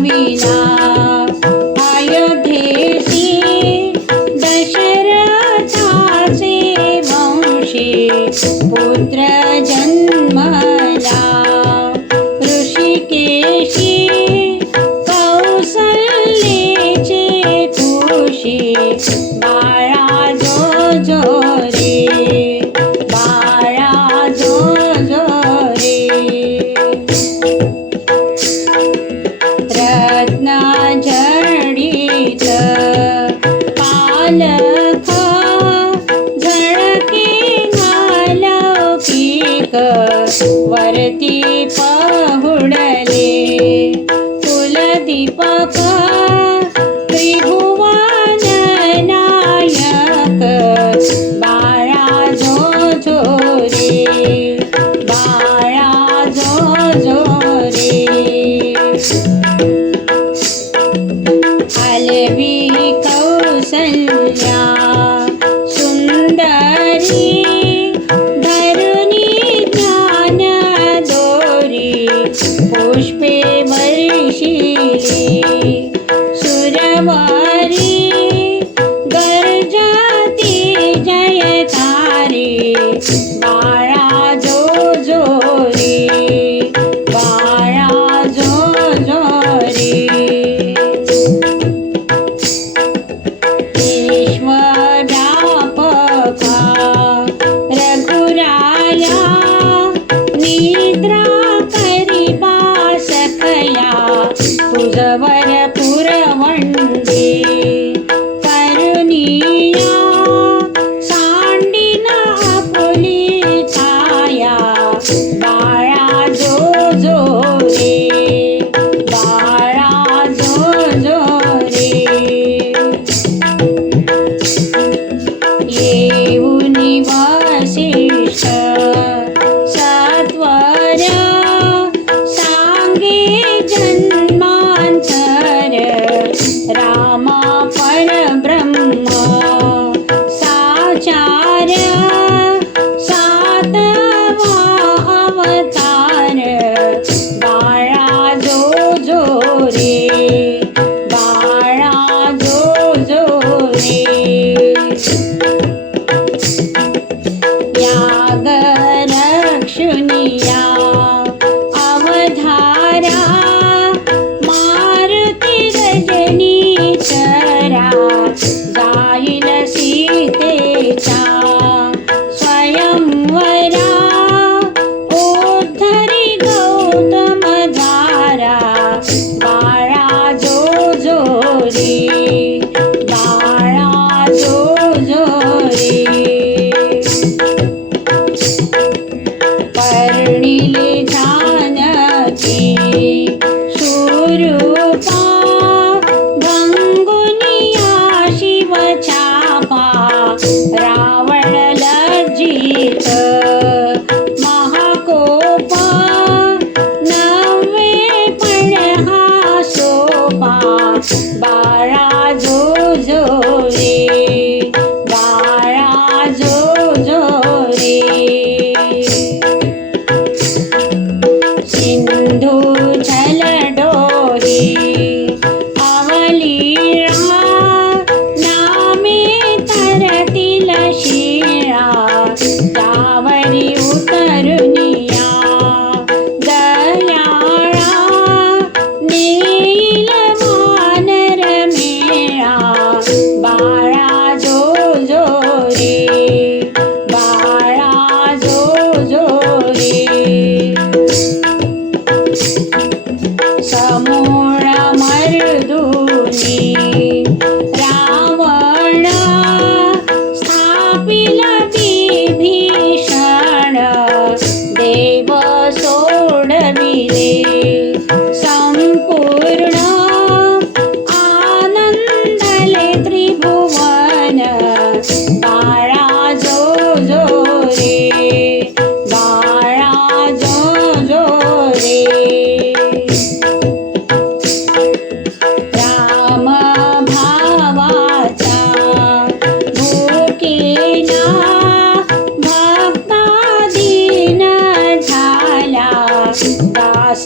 विना अयोध्येशी दशरथाचे वंशे पुत्र जन्मला. ऋषिकेशी कौसल्येचे कुशी देवी कौशल्या सुन्दरी धरुणी ज्ञानदोरी पुष्पे Je రామా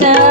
Hashem.